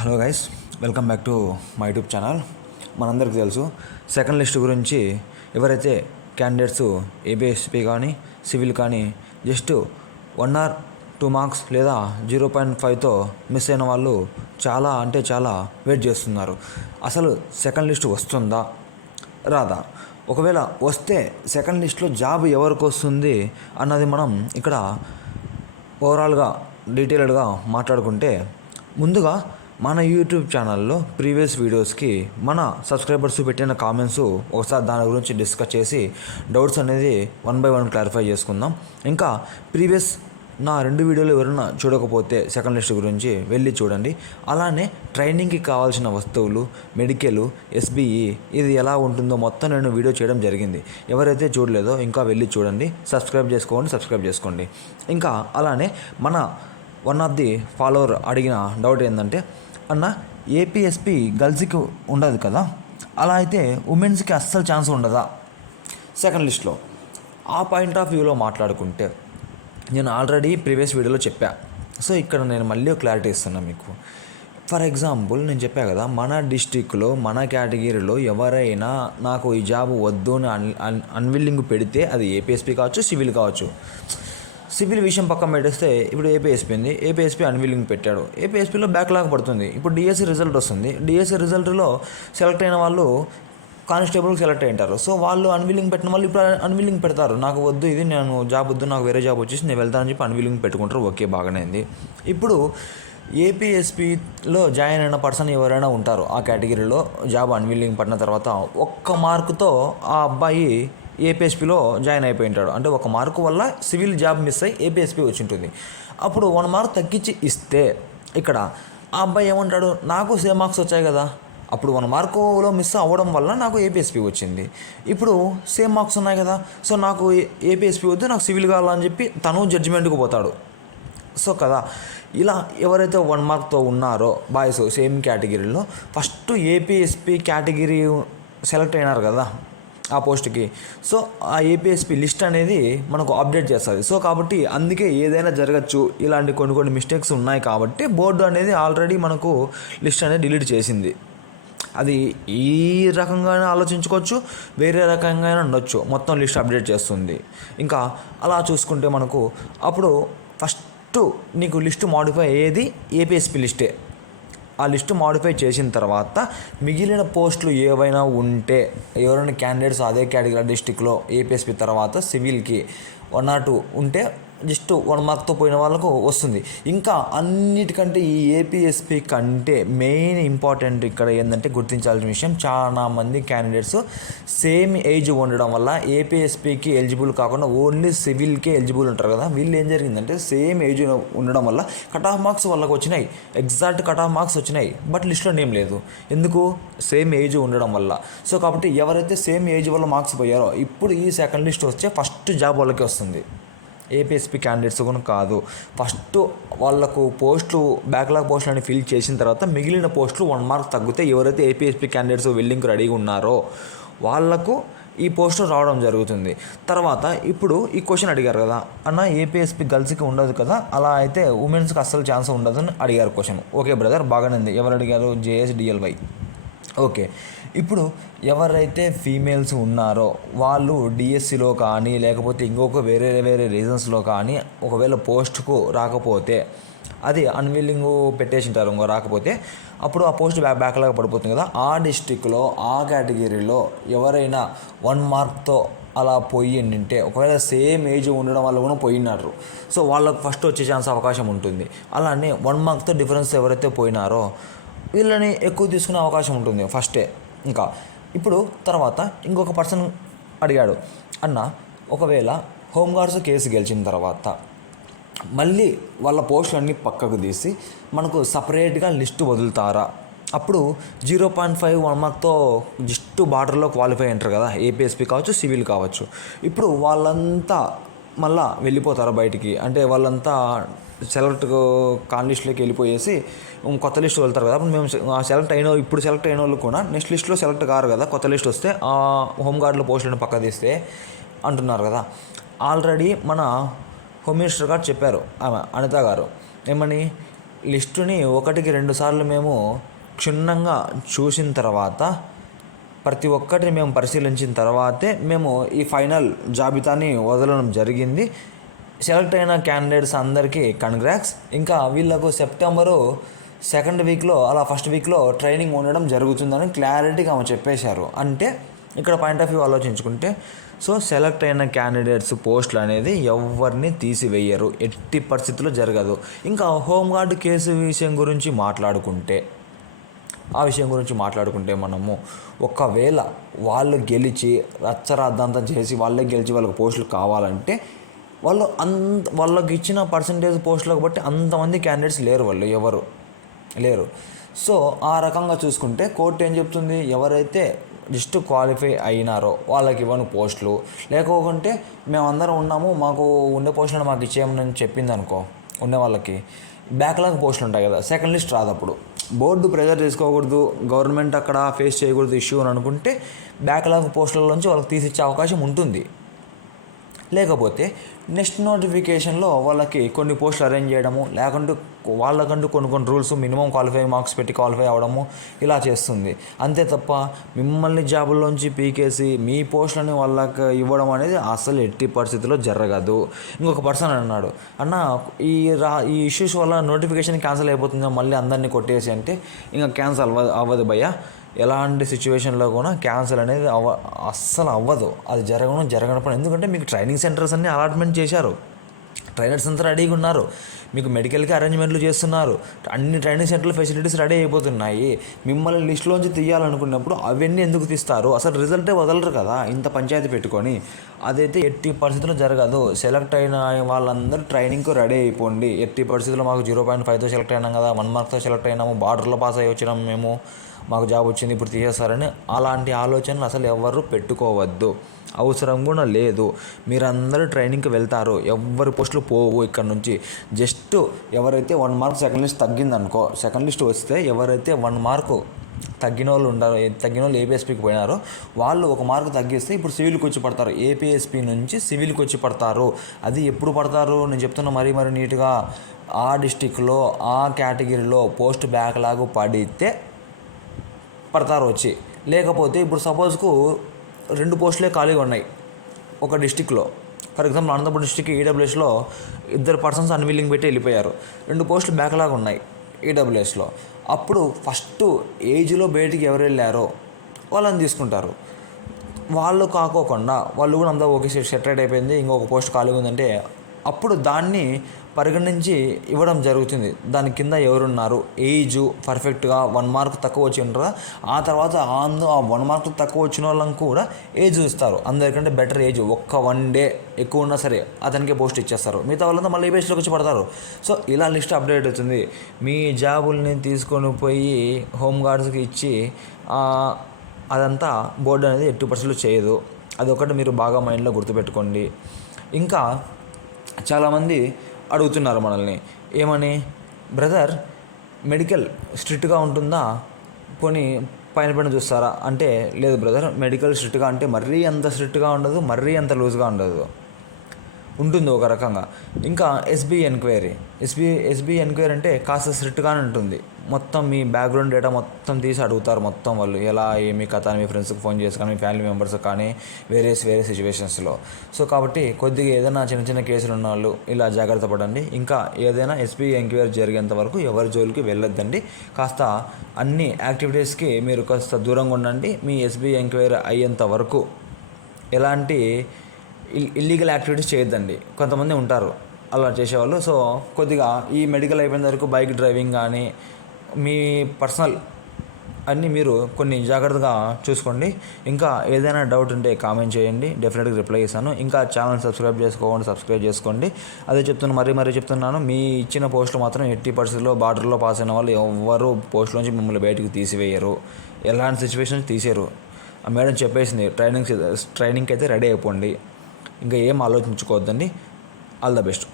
Hello guys, welcome back to my YouTube channel. మనందరికీ తెలుసు second list గురించి. ఎవరైతే క్యాండిడేట్స్ ఏబిఎస్పి కానీ సివిల్ కానీ జస్ట్ 1 or 2 మార్క్స్ లేదా 0.5తో మిస్ అయిన వాళ్ళు చాలా వెయిట్ చేస్తున్నారు. అసలు సెకండ్ లిస్ట్ వస్తుందా రాదా, ఒకవేళ వస్తే సెకండ్ లిస్ట్లో జాబ్ ఎవరికి వస్తుంది అన్నది మనం ఇక్కడ ఓవరాల్గా డీటెయిల్డ్గా మాట్లాడుకుంటే, ముందుగా మన యూట్యూబ్ ఛానల్లో ప్రీవియస్ వీడియోస్కి మన సబ్స్క్రైబర్స్ పెట్టిన కామెంట్స్ ఒకసారి దాని గురించి డిస్కస్ చేసి డౌట్స్ అనేది 1 by 1 క్లారిఫై చేసుకుందాం. ఇంకా ప్రీవియస్ నా 2 వీడియోలు ఎవరైనా చూడకపోతే సెకండ్ లిస్ట్ గురించి వెళ్ళి చూడండి. అలానే ట్రైనింగ్కి కావాల్సిన వస్తువులు, మెడికల్, ఎస్బీఈ ఇది ఎలా ఉంటుందో మొత్తం నేను వీడియో చేయడం జరిగింది. ఎవరైతే చూడలేదో ఇంకా వెళ్ళి చూడండి. సబ్స్క్రైబ్ చేసుకోండి. ఇంకా అలానే మన వన్ ఆఫ్ ది ఫాలోవర్ అడిగిన డౌట్ ఏంటంటే, అన్న ఏపీఎస్పి గర్ల్స్కి ఉండదు కదా, అలా అయితే ఉమెన్స్కి అస్సలు ఛాన్స్ ఉండదా సెకండ్ లిస్ట్లో? ఆ పాయింట్ ఆఫ్ వ్యూలో మాట్లాడుకుంటే నేను ఆల్రెడీ ప్రీవియస్ వీడియోలో చెప్పా. సో ఇక్కడ నేను మళ్ళీ క్లారిటీ ఇస్తున్నాను మీకు. ఫర్ ఎగ్జాంపుల్ నేను చెప్పా కదా, మన డిస్టిక్లో మన కేటగిరీలో ఎవరైనా నాకు ఈ జాబ్ వద్దు అని అన్విల్లింగ్ పెడితే అది ఏపీఎస్పి కావచ్చు, సివిల్ కావచ్చు. సివిల్ విషయం పక్కన పెట్టేస్తే ఇప్పుడు ఏపీఎస్పి అన్విల్లింగ్ పెట్టాడు. ఏపీఎస్పిలో బ్యాక్లాగ్ పడుతుంది. ఇప్పుడు డిఎస్సి రిజల్ట్ వస్తుంది. డిఎస్సి రిజల్ట్లో సెలెక్ట్ అయిన వాళ్ళు కానిస్టేబుల్కి సెలెక్ట్ అయి ఉంటారు. సో వాళ్ళు అన్విల్లింగ్ పెట్టిన వాళ్ళు ఇప్పుడు అన్విల్లింగ్ పెడతారు. నాకు వద్దు, ఇది నేను జాబ్ వద్దు, నాకు వేరే జాబ్ వచ్చేసి నేను వెళ్తానని చెప్పి అన్విల్లింగ్ పెట్టుకుంటారు. ఓకే, బాగానే ఉంది. ఇప్పుడు ఏపీఎస్పిలో జాయిన్ అయిన పర్సన్ ఎవరైనా ఉంటారు, ఆ కేటగిరీలో జాబ్ అన్విల్లింగ్ పడిన తర్వాత ఒక్క మార్కుతో ఆ అబ్బాయి ఏపీఎస్పిలో జాయిన్ అయిపోయి ఉంటాడు. అంటే 1 మార్కు వల్ల సివిల్ జాబ్ మిస్ అయ్యి ఏపీఎస్పి వచ్చి ఉంటుంది. అప్పుడు 1 మార్క్ తగ్గించి ఇస్తే ఇక్కడ ఆ అబ్బాయి ఏమంటాడు, నాకు సేమ్ మార్క్స్ వచ్చాయి కదా, అప్పుడు 1 మార్కులో మిస్ అవ్వడం వల్ల నాకు ఏపీఎస్పి వచ్చింది, ఇప్పుడు సేమ్ మార్క్స్ ఉన్నాయి కదా, సో నాకు ఏపీఎస్పి వద్దు, నాకు సివిల్ కావాలని చెప్పి తను జడ్జిమెంట్కి పోతాడు. సో కదా, ఇలా ఎవరైతే 1 మార్క్తో ఉన్నారో బాయ్స్ సేమ్ కేటగిరీలో ఫస్ట్ ఏపీఎస్పి కేటగిరీ సెలెక్ట్ అయినారు కదా ఆ పోస్ట్కి, సో ఆ ఏపీఎస్పి లిస్ట్ అనేది మనకు అప్డేట్ చేస్తుంది. సో కాబట్టి అందుకే ఏదైనా జరగచ్చు, ఇలాంటి కొన్ని మిస్టేక్స్ ఉన్నాయి కాబట్టి బోర్డు అనేది ఆల్రెడీ మనకు లిస్ట్ అనేది డిలీట్ చేసింది. అది ఈ రకంగానే ఆలోచించుకోవచ్చు, వేరే రకంగా ఉండొచ్చు, మొత్తం లిస్ట్ అప్డేట్ చేస్తుంది. ఇంకా అలా చూసుకుంటే మనకు అప్పుడు ఫస్ట్ నీకు లిస్ట్ మాడిఫై అయ్యేది ఏపీఎస్పి లిస్టే. ఆ లిస్టు మాడిఫై చేసిన తర్వాత మిగిలిన పోస్టులు ఏవైనా ఉంటే, ఎవరైనా క్యాండిడేట్స్ అదే కేటగిరీ డిస్టిక్లో ఏపీఎస్పి తర్వాత సివిల్కి 1 or 2 ఉంటే జస్ట్ 1 మార్క్తో పోయిన వాళ్ళకు వస్తుంది. ఇంకా అన్నిటికంటే ఈ ఏపీఎస్పి కంటే మెయిన్ ఇంపార్టెంట్ ఇక్కడ ఏంటంటే గుర్తించాల్సిన విషయం, చాలా మంది క్యాండిడేట్స్ సేమ్ ఏజ్ ఉండడం వల్ల ఏపీఎస్పికి ఎలిజిబుల్ కాకుండా ఓన్లీ సివిల్కే ఎలిజిబుల్ ఉంటారు కదా. వీళ్ళు ఏం జరిగిందంటే సేమ్ ఏజ్ ఉండడం వల్ల కట్ ఆఫ్ మార్క్స్ వాళ్ళకి వచ్చినాయి, ఎగ్జాక్ట్ కట్ ఆఫ్ మార్క్స్ వచ్చినాయి, బట్ లిస్ట్లో నేమ్ లేదు. ఎందుకు? సేమ్ ఏజ్ ఉండడం వల్ల. సో కాబట్టి ఎవరైతే సేమ్ ఏజ్ వల్ల మార్క్స్ పోయారో ఇప్పుడు ఈ సెకండ్ లిస్ట్ వచ్చే ఫస్ట్ జాబ్ వాళ్ళకి వస్తుంది. ఏపీఎస్పి క్యాండిడేట్స్ కూడా కాదు. ఫస్ట్ వాళ్ళకు పోస్టులు బ్యాక్లాగ్ పోస్టులు అని ఫిల్ చేసిన తర్వాత మిగిలిన పోస్టులు 1 మార్క్ తగ్గితే ఎవరైతే ఏపీఎస్పి క్యాండిడేట్స్ వెల్లింగ్కి రెడీగా ఉన్నారో వాళ్ళకు ఈ పోస్టు రావడం జరుగుతుంది. తర్వాత ఇప్పుడు ఈ క్వశ్చన్ అడిగారు కదా, అన్న ఏపీఎస్పి గర్ల్స్కి ఉండదు కదా, అలా అయితే ఉమెన్స్కి అస్సలు ఛాన్స్ ఉండదు అని అడిగారు క్వశ్చన్. ఓకే బ్రదర్, బాగానే ఉంది. ఎవరు అడిగారు? JSDLY. ఓకే, ఇప్పుడు ఎవరైతే ఫీమేల్స్ ఉన్నారో వాళ్ళు డిఎస్సిలో కానీ లేకపోతే ఇంకొక వేరే రీజన్స్లో కానీ ఒకవేళ పోస్ట్కు రాకపోతే, అది అన్విల్లింగ్ పెట్టేసింటారు ఇంకో రాకపోతే, అప్పుడు ఆ పోస్ట్ బ్యాక్లాగా పడిపోతుంది కదా. ఆ డిస్టిక్లో ఆ కేటగిరీలో ఎవరైనా 1 మార్క్తో అలా పోయింటే, ఒకవేళ సేమ్ ఏజ్ ఉండడం వల్ల కూడా పోయినారు, సో వాళ్ళకు ఫస్ట్ వచ్చే ఛాన్స్ అవకాశం ఉంటుంది. అలానే 1 మార్క్తో డిఫరెన్స్ ఎవరైతే పోయినారో వీళ్ళని ఎక్కువ తీసుకునే అవకాశం ఉంటుంది ఫస్టే. ఇంకా ఇప్పుడు తర్వాత ఇంకొక పర్సన్ అడిగాడు, అన్న ఒకవేళ హోంగార్డ్స్ కేసు గెలిచిన తర్వాత మళ్ళీ వాళ్ళ పోస్టులన్నీ పక్కకు తీసి మనకు సపరేట్గా లిస్టు వదులుతారా? అప్పుడు 0.5 1 మార్క్తో జస్ట్ బార్డర్లో క్వాలిఫై అంటారు కదా, ఏపీఎస్పి కావచ్చు, సివిల్ కావచ్చు. ఇప్పుడు వాళ్ళంతా మళ్ళా వెళ్ళిపోతారా బయటికి? అంటే వాళ్ళంతా సెలెక్ట్ కాన్ లిస్ట్లోకి వెళ్ళిపోయేసి కొత్త లిస్ట్ వెళ్తారు కదా. అప్పుడు మేము ఇప్పుడు సెలెక్ట్ అయిన వాళ్ళు కూడా నెక్స్ట్ లిస్ట్లో సెలెక్ట్ కారు కదా, కొత్త లిస్ట్ వస్తే ఆ హోంగార్డులో పోస్టులను పక్క తీస్తే అంటున్నారు కదా. ఆల్రెడీ మన హోమ్ మినిస్టర్ గారు చెప్పారు, ఆమె అనిత గారు, ఏమని లిస్టుని 1-2 సార్లు మేము క్షుణ్ణంగా చూసిన తర్వాత ప్రతి ఒక్కటిని మేము పరిశీలించిన తర్వాతే మేము ఈ ఫైనల్ జాబితాని వదలడం జరిగింది. సెలెక్ట్ అయిన క్యాండిడేట్స్ అందరికీ కంగ్రాట్స్. ఇంకా వీళ్ళకు సెప్టెంబరు 2nd వీక్లో అలా 1st వీక్లో ట్రైనింగ్ ఉండడం జరుగుతుందని క్లారిటీగా ఆమె చెప్పేశారు. అంటే ఇక్కడ పాయింట్ ఆఫ్ వ్యూ ఆలోచించుకుంటే సో సెలెక్ట్ అయిన క్యాండిడేట్స్ పోస్టులు అనేది ఎవరిని తీసివేయరు, ఎట్టి పరిస్థితుల్లో జరగదు. ఇంకా హోంగార్డ్ కేసు విషయం గురించి మాట్లాడుకుంటే మనము ఒకవేళ వాళ్ళు గెలిచి రచ్చరాద్ధాంతం చేసి వాళ్ళే గెలిచి వాళ్ళకి పోస్టులు కావాలంటే వాళ్ళకి ఇచ్చిన పర్సంటేజ్ పోస్టులకు బట్టి అంతమంది క్యాండిడేట్స్ లేరు, వాళ్ళు ఎవరు లేరు. సో ఆ రకంగా చూసుకుంటే కోర్టు ఏం చెప్తుంది, ఎవరైతే జస్ట్ క్వాలిఫై అయినారో వాళ్ళకి ఇవ్వను పోస్టులు, లేకపోతే మేమందరం ఉన్నాము మాకు ఉండే పోస్టులను మాకు ఇచ్చేయమని చెప్పింది అనుకో, ఉండే వాళ్ళకి బ్యాక్లాగ్ పోస్టులు ఉంటాయి కదా, సెకండ్ లిస్ట్ రాదు. అప్పుడు బోర్డు ప్రెజర్ తీసుకోకూడదు, గవర్నమెంట్ అక్కడ ఫేస్ చేయకూడదు ఇష్యూ అని అనుకుంటే బ్యాక్లాగ్ పోస్టులలోంచి వాళ్ళకి తీసిచ్చే అవకాశం ఉంటుంది. లేకపోతే నెక్స్ట్ నోటిఫికేషన్లో వాళ్ళకి కొన్ని పోస్టులు అరేంజ్ చేయడము, లేకుంటే వాళ్ళకంటూ కొన్ని రూల్స్ మినిమం క్వాలిఫై మార్క్స్ పెట్టి క్వాలిఫై అవ్వడము ఇలా చేస్తుంది. అంతే తప్ప మిమ్మల్ని జాబుల్లోంచి పీకేసి మీ పోస్టులని వాళ్ళకి ఇవ్వడం అనేది అసలు ఎట్టి పరిస్థితుల్లో జరగదు. ఇంకొక పర్సన్ అన్నాడు, అన్న ఈ ఇష్యూస్ వల్ల నోటిఫికేషన్ క్యాన్సిల్ అయిపోతుందా మళ్ళీ అందరినీ కొట్టేసి అంటే, ఇంకా క్యాన్సిల్ అవ్వదు భయ్యా, ఎలాంటి సిచ్యువేషన్లో కూడా క్యాన్సిల్ అనేది అస్సలు అవ్వదు. అది జరగనప్పుడు ఎందుకంటే మీకు ట్రైనింగ్ సెంటర్స్ అన్నీ అలాట్మెంట్ చేశారు, ట్రైనర్స్ అంతా రెడీగా ఉన్నారు, మీకు మెడికల్కి అరేంజ్మెంట్లు చేస్తున్నారు, అన్ని ట్రైనింగ్ సెంటర్లు ఫెసిలిటీస్ రెడీ అయిపోతున్నాయి. మిమ్మల్ని లిస్టులోంచి తీయాలనుకున్నప్పుడు అవన్నీ ఎందుకు తీస్తారు, అసలు రిజల్టే వదలరు కదా ఇంత పంచాయతీ పెట్టుకొని. అదైతే ఎట్టి పరిస్థితుల్లో జరగదు. సెలెక్ట్ అయిన వాళ్ళందరూ ట్రైనింగ్కి రెడీ అయిపోండి. ఎట్టి పరిస్థితుల్లో మాకు 0.5తో సెలెక్ట్ అయినాం కదా, 1 మార్క్తో సెలెక్ట్ అయినాము, బార్డర్లో పాస్ అయ్యి వచ్చినాము మేము, మాకు జాబ్ వచ్చింది ఇప్పుడు తీసేస్తారని అలాంటి ఆలోచనలు అసలు ఎవరు పెట్టుకోవద్దు, అవసరం కూడా లేదు. మీరందరూ ట్రైనింగ్కి వెళ్తారు, ఎవరి పోస్టులు పోవు ఇక్కడ నుంచి. జస్ట్ ఎవరైతే 1 మార్క్ సెకండ్ లిస్ట్ తగ్గిందనుకో, సెకండ్ లిస్ట్ వస్తే ఎవరైతే 1 మార్కు తగ్గిన వాళ్ళు ఏపీఎస్పీకి పోయినారో వాళ్ళు 1 మార్కు తగ్గిస్తే ఇప్పుడు సివిల్కి వచ్చి పడతారు, ఏపీఎస్పీ నుంచి సివిల్కి వచ్చి పడతారు. అది ఎప్పుడు పడతారు నేను చెప్తున్నా మరీ నీట్గా, ఆ డిస్టిక్లో ఆ కేటగిరీలో పోస్ట్ బ్యాక్లాగ్ పడితే పడతారు వచ్చి. లేకపోతే ఇప్పుడు సపోజ్కు 2 పోస్టులే ఖాళీగా ఉన్నాయి ఒక డిస్టిక్లో, ఫర్ ఎగ్జాంపుల్ అనంతపురం డిస్టిక్ ఈడబ్ల్యూఎస్లో 2 పర్సన్స్ అన్విల్లింగ్ పెట్టి వెళ్ళిపోయారు, 2 పోస్టులు బ్యాక్లాగ్ ఉన్నాయి ఈడబ్ల్యూఎస్లో. అప్పుడు ఫస్ట్ ఏజ్లో బయటికి ఎవరు వెళ్ళారో వాళ్ళని తీసుకుంటారు. వాళ్ళు కాకోకుండా వాళ్ళు కూడా అంతా ఓకే సెటరేట్ అయిపోయింది, ఇంకొక పోస్ట్ ఖాళీగా ఉందంటే అప్పుడు దాన్ని పరిగణించి ఇవ్వడం జరుగుతుంది. దాని కింద ఎవరున్నారు, ఏజ్ పర్ఫెక్ట్గా 1 మార్క్ తక్కువ వచ్చి ఉంటారా, ఆ తర్వాత ఆ 1 మార్క్ తక్కువ వచ్చిన వాళ్ళని కూడా ఏజ్ ఇస్తారు. అందరికంటే బెటర్ ఏజ్, 1 డే ఎక్కువ ఉన్నా సరే అతనికే పోస్ట్ ఇచ్చేస్తారు, మిగతా వాళ్ళంతా మళ్ళీ బేస్లోకి వచ్చి పడతారు. సో ఇలా లిస్ట్ అప్డేట్ అవుతుంది. మీ జాబుల్ని తీసుకొని పోయి హోంగార్డ్స్కి ఇచ్చి అదంతా బోర్డు అనేది ఎట్టి పరిస్థితుల్లో చేయదు. అదొకటి మీరు బాగా మైండ్లో గుర్తుపెట్టుకోండి. ఇంకా చాలామంది అడుగుతున్నారు మనల్ని ఏమని, బ్రదర్ మెడికల్ స్ట్రిక్ట్గా ఉంటుందా, పోనీ పైన చూస్తారా అంటే, లేదు బ్రదర్ మెడికల్ స్ట్రిక్ట్గా అంటే మరీ అంత స్ట్రిక్ట్గా ఉండదు, మరీ అంత లూజ్గా ఉండదు, ఉంటుంది ఒక రకంగా. ఇంకా ఎస్బీ ఎంక్వైరీ అంటే కాస్త స్ట్రిక్ట్గానే ఉంటుంది. మొత్తం మీ బ్యాక్గ్రౌండ్ డేటా మొత్తం తీసి అడుగుతారు, మొత్తం వాళ్ళు ఎలా ఏమి కథ అని మీ ఫ్రెండ్స్కి ఫోన్ చేసి కానీ మీ ఫ్యామిలీ మెంబర్స్ కానీ వేరే సిచ్యువేషన్స్లో. సో కాబట్టి కొద్దిగా ఏదైనా చిన్న కేసులు ఉన్న వాళ్ళు ఇలా జాగ్రత్త పడండి. ఇంకా ఏదైనా ఎస్బీ ఎంక్వైరీ జరిగేంత వరకు ఎవరి జోలికి వెళ్ళొద్దండి. కాస్త అన్ని యాక్టివిటీస్కి మీరు కాస్త దూరంగా ఉండండి. మీ ఎస్బీ ఎంక్వైరీ అయ్యేంత వరకు ఎలాంటి ఇల్లీగల్ యాక్టివిటీస్ చేయొద్దండి. కొంతమంది ఉంటారు అలా చేసేవాళ్ళు. సో కొద్దిగా ఈ మెడికల్ అయిపోయిన వరకు బైక్ డ్రైవింగ్ కానీ మీ పర్సనల్ అన్నీ మీరు కొన్ని జాగ్రత్తగా చూసుకోండి. ఇంకా ఏదైనా డౌట్ ఉంటే కామెంట్ చేయండి, డెఫినెట్గా రిప్లై చేస్తాను. ఇంకా ఛానల్ సబ్స్క్రైబ్ చేసుకోండి. అదే మరీ చెప్తున్నాను, మీ ఇచ్చిన పోస్టులు మాత్రం ఎట్టి పరిస్థితుల్లో బార్డర్లో పాస్ అయిన వాళ్ళు ఎవరు పోస్టులోంచి మిమ్మల్ని బయటకు తీసివేయరు, ఎలాంటి సిచ్యువేషన్ తీసేయరు. ఆ మేడం చెప్పేసింది, ట్రైనింగ్కి అయితే రెడీ అయిపోండి, ఇంకా ఏం ఆలోచించుకోవద్దండి. All the best.